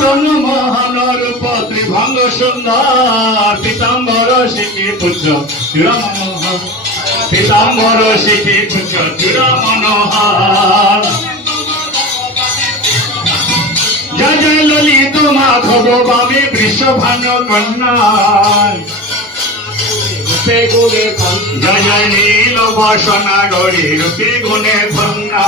মদন মোহন রূপ ত্রিভঙ্গ সুন্দর পীতাম্বর শিখি পুত্র চূড়ামনোহর পীতাম্বর শিখি পুত্র চূড়ামনোহর জয় জয় ললিত মাধব বামে বৃষভান কন্যা রূপে গুণে জয় জয় নীল বসনা গৌরী রূপে গুণে ধন্যা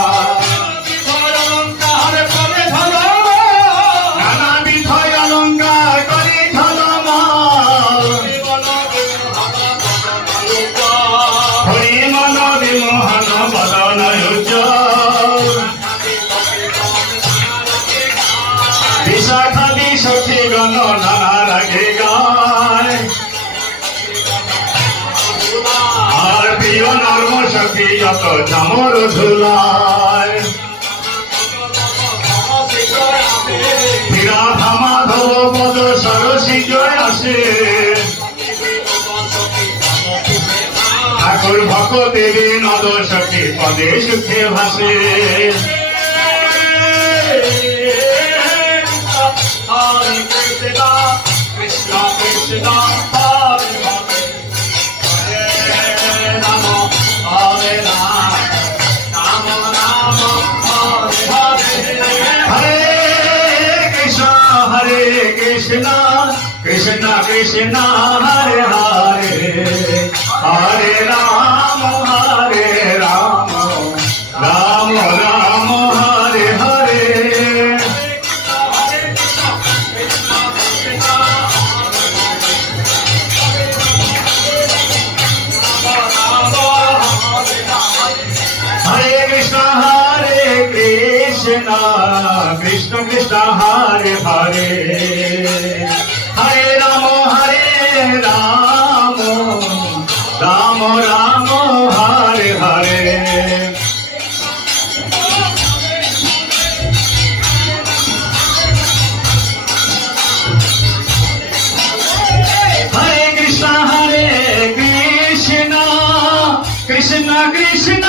বিশাখাদি সখী গণ নানা রাগে গায় আর প্রিয় নর্ম সখী যত চামর ধুলায় বিরাধা মাধব পদ সরসী জয় আসে ঠাকুর ভক্ত দেবী নদ সখী পদে সুখে ভাসে Hare Krishna, Krishna Krishna, Hare Hare, Hare Rama, Hare Rama, Rama Rama, Hare Hare, Hare Krishna, Krishna Krishna, Hare Hare, Hare Rama, Hare Rama, Rama Rama, Hare Hare. Krishna Krishna Hare Hare Hare Rama Rama Rama Hare Hare Hare Krishna Krishna Krishna